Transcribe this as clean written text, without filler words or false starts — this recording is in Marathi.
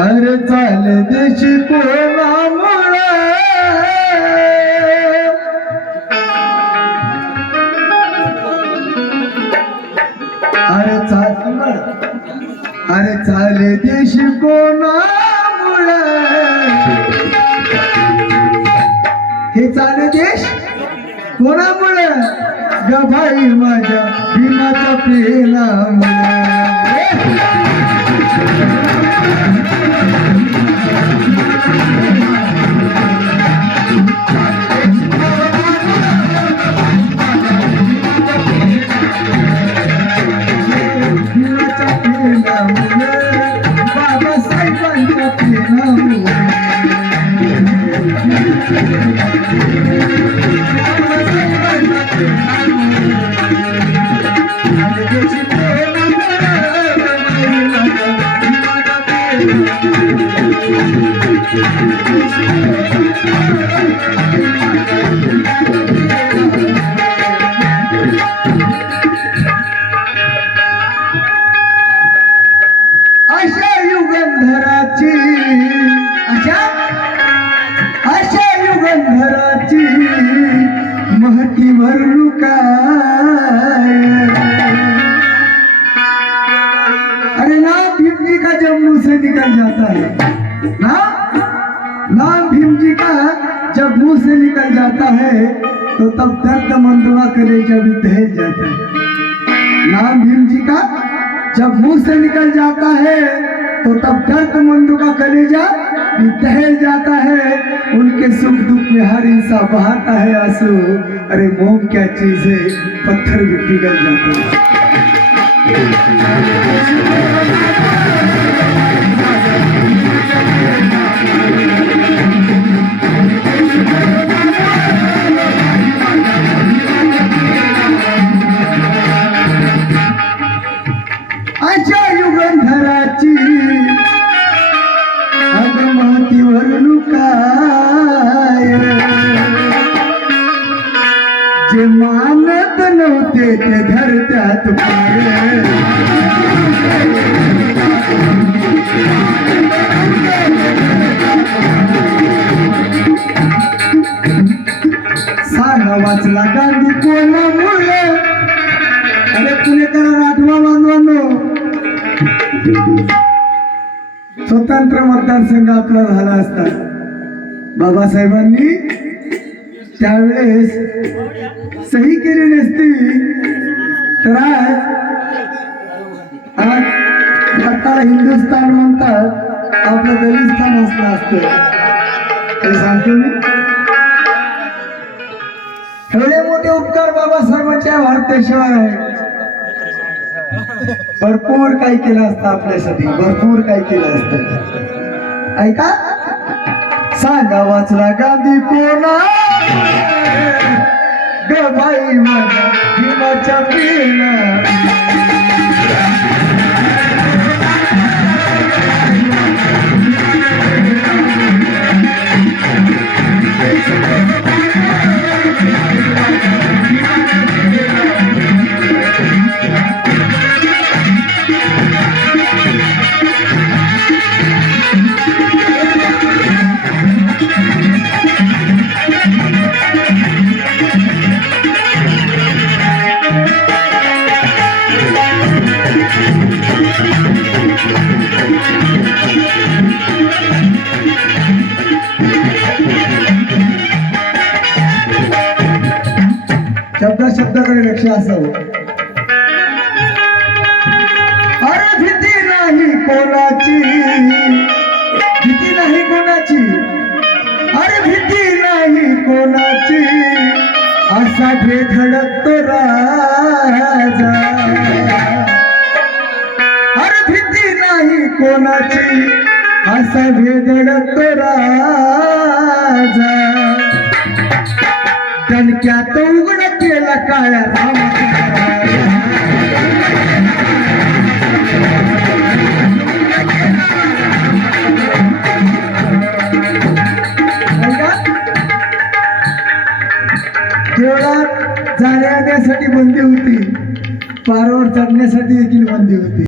अरे चाल देश कोणामुळे अरे चाल देश कोणामुळे हे चाल देश कोणामुळे ग भाई माझ्या भीमाच्या प्रेमामुळे बाबासाहेबांच्या प्रेमामुळे अशा युगंधराची महती भरलू काय अरे नाम भीम जी का जब मुंह से निकल जाता है नाम भीम जी का जब मुंह से निकल जाता है तो तब दर्द मंदुआ कलेजा भी दहल जाता है। नाम भीम जी का जब मुंह से निकल जाता है तो तब दर्द मंदू का कलेजा भी दहल जाता है। उनके सुख दुख में हर इंसान बहाता है आंसू। अरे मोम क्या चीज है, पत्थर भी पिघल जाता है। अशा युगंधराची महतीवर काय जे मानत नव्हते ते धरत्यात पाय सांगा वाचला गांधी कोणामुळे अरे पुणेकरांना आठवा बांधवांनो स्वतंत्र मतदारसंघ आपला झाला असता बाबासाहेबांनी त्यावेळेस सही केली नसती तर आज भारताला हिंदुस्थान म्हणतात आपलं दलिस्तान असलं असतं हे सांगतो मी। एवढे मोठे उपकार बाबासाहेबांच्या भारत देशावर भरपूर काही केलं असतं आपल्यासाठी, भरपूर काही केलं असतं। ऐका सांगा वाचला गांधी कोणा ग भाई माझ्या भीमाच्या प्रेमा शब्दाकडे लक्ष असावं। अरे भीती नाही कोणाची, भीती नाही कोणाची, अरे भीती नाही कोणाची, असा धडकतो राजा। अरे भीती नाही कोणाची, असा धडकतो राजा। दणक्यात उघड केला काळ्या देवळात जाण्या-येण्यासाठी बंदी होती, पारावर चढण्यासाठी देखील बंदी होती।